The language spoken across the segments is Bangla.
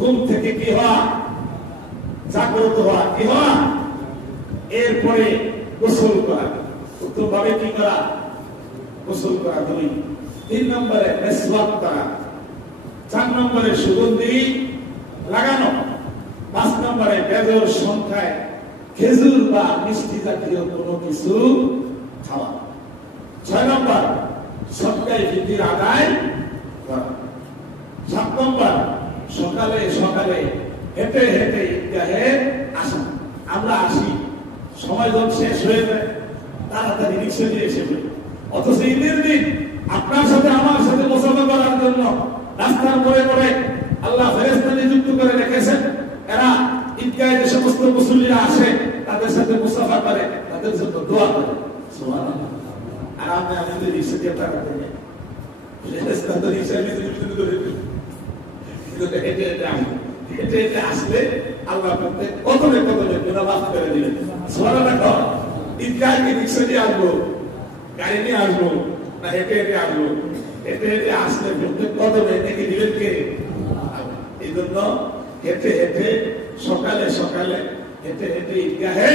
ঘুম থেকে কি হওয়া, জাগ্রত হওয়া, কি হওয়া, এরপরে গোসল করা, উত্তম ভাবে কি করা, গোসল করা। 2 3 নম্বরে মেসওয়াক করা, 4 নম্বরে সুগন্ধি লাগানো, 5 নম্বরে বেজোর সংখ্যায় খেজুর বা মিষ্টি জাতীয় কোনো কিছু খাওয়া, 6 নম্বর সবটাই ফিতির আদায় করা, 7 নম্বর সকালে সকালে হেঁটে হেঁটে ঈদগাহে আসা। আমরা আসি, সময় যখন শেষ হয়ে যায় তাড়াতাড়ি রিক্সা দিয়ে এসে পড়ি, অথচ ঈদের দিন আপনার সাথে আমার সাথে মুসাফা করার জন্য রাস্তার মোড়ে মোড়ে আল্লাহ ফেরেশতা নিযুক্ত করে রেখেছেন। এরা ঈদগাহে যে সমস্ত মুসল্লিরা আসে তাদের সাথে মুসাফা করে, তাদের জন্য দোয়া করে। সুবহানাল্লাহ। আর আপনি আমাদের রিক্সা দিয়ে তাড়াতাড়ি নেই, ফেরেশতা তো রিক্সা নিয়ে ধরে হেঁটে হেঁটে আসবে, হেঁটে হেঁটে আসলে আল্লাহ কতলে কতলে গুনাহ মাফ করে দিবেন। সুবহানাল্লাহ। ঈদগাহে রিক্সা দিয়ে আসবো, গাড়ি নিয়ে আসবো, না হেঁটে হেঁটে আসবো? হেঁটে হেঁটে আসলে প্রত্যেক কদমে নেকি দিবেন কে? এই জন্য হেঁটে হেঁটে সকালে সকালে হেঁটে হেঁটে ঈদগাহে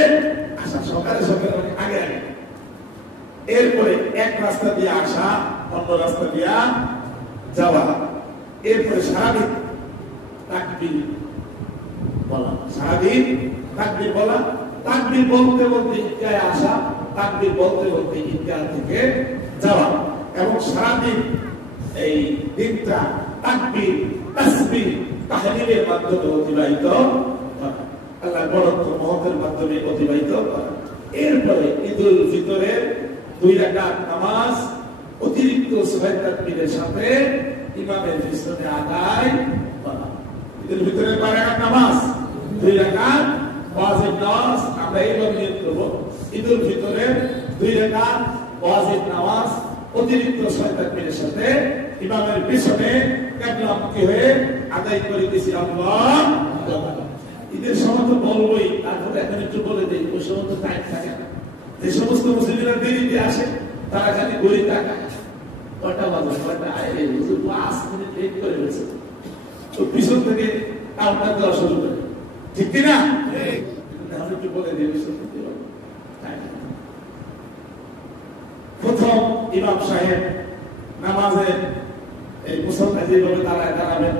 আসা, সকালে সকালে আগে আগে। এরপরে এক রাস্তা দিয়ে আসা, অন্য রাস্তা দিয়ে যাওয়া। এরপরে সারাদিন তাকবীর বলা, সারাদিন তাকবীর বলা, তাকবীর বলতে বলতে ঈদগাহে আসা, তাকবীর বলতে বলতে ঈদগাহ থেকে যাওয়া, এবং সারাদিন এই দিনটা তাকবীর তাসবিহ তাহলিলের মাধ্যমে অতিবাহিত করা, আল্লাহর বরত্ব মহতের মাধ্যমে অতিবাহিত করা। এরপরে ঈদুল ফিতরের 2 রাকাত নামাজ অতিরিক্ত 6 তাকবীরের সাথে ইমামের পিছনে আদায় করা। ঈদুল ফিতরের 12 রাকাত নামাজ, 2 রাকাত ওয়াজিব নামাজ। আমরা এইভাবে নিয়ত করব, ঈদুল ফিতরের 2 রাকাত ওয়াজিব নামাজ অতিরিক্ত 6 তাকবীরের সাথে ইমামের পিছনে কিবলামুখী হয়ে আদায় করিতেছি আল্লাহ। ঈদের সময় তো বলবোই, তারপরে এখন একটু বলে দিই, ওই সময় তো টাইম থাকে না। যে সমস্ত মুসলিমরা দেরিতে আসে তারা খালি ঘড়ি তাকায়, কটা বাজে, কটা আইলে 5 মিনিট লেট করে ফেলছে, তো পিছন থেকে কাউন্টার দেওয়া শুরু করে, ঠিক কিনা? এখন একটু বলে দিই প্রথম ইমাম সাহেব নামাজে এই মুসল্লি যেভাবে দাঁড়াবেন,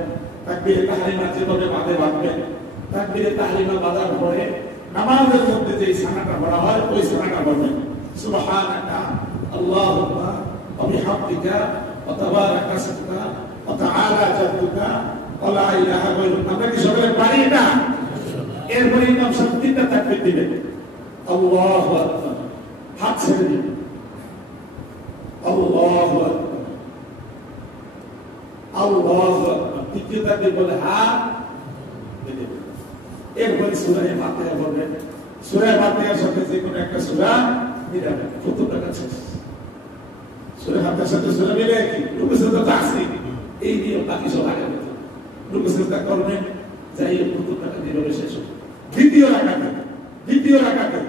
তাকবীরে তাহরিমা যেভাবে বাঁধে বাঁধবেন, তাকবীরে তাহরিমা বাঁধার পরে নামাজের মধ্যে যে সানাটা পড়া হয় ওই সানাটা পড়বেন, সুবহানাকা আল্লাহুম্মা ওয়া বিহামদিকা ওয়া তাবারাকা ইসমুকা ওয়া তাআলা জাদ্দুকা ওয়া লা ইলাহা গায়রুকা। আমরা কি সকলে পারি এটা? এরপরে ইমাম সাহেব 3টা তাকবীর দিবেন, আল্লাহু আকবার, হাত ছেড়ে দিবেন, আল্লাহু আকবার, আল্লাহু আকবার, তৃতীয় তাকবীর বলে হাত দিবেন। এরপরে সূরা ফাতিহা পড়বেন, সূরা ফাতিহার সাথে যে কোনো একটা সূরা মিলাবেন, প্রথম রাকাত শেষ। সূরা ফাতিহার সাথে সূরা মিলে কি রুকু সিজদা আছে, এই নিয়ম বাকি সব আগে হবে। রুকু সিজদা করবেন, যাই প্রথম রাকাত দিবে শেষ। দ্বিতীয় রাকাতে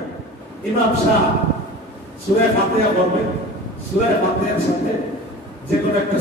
ইমাম সাহেব সূরা ফাতিহা পড়বেন, সূরা ফাতিহার সাথে যে কোনো একটা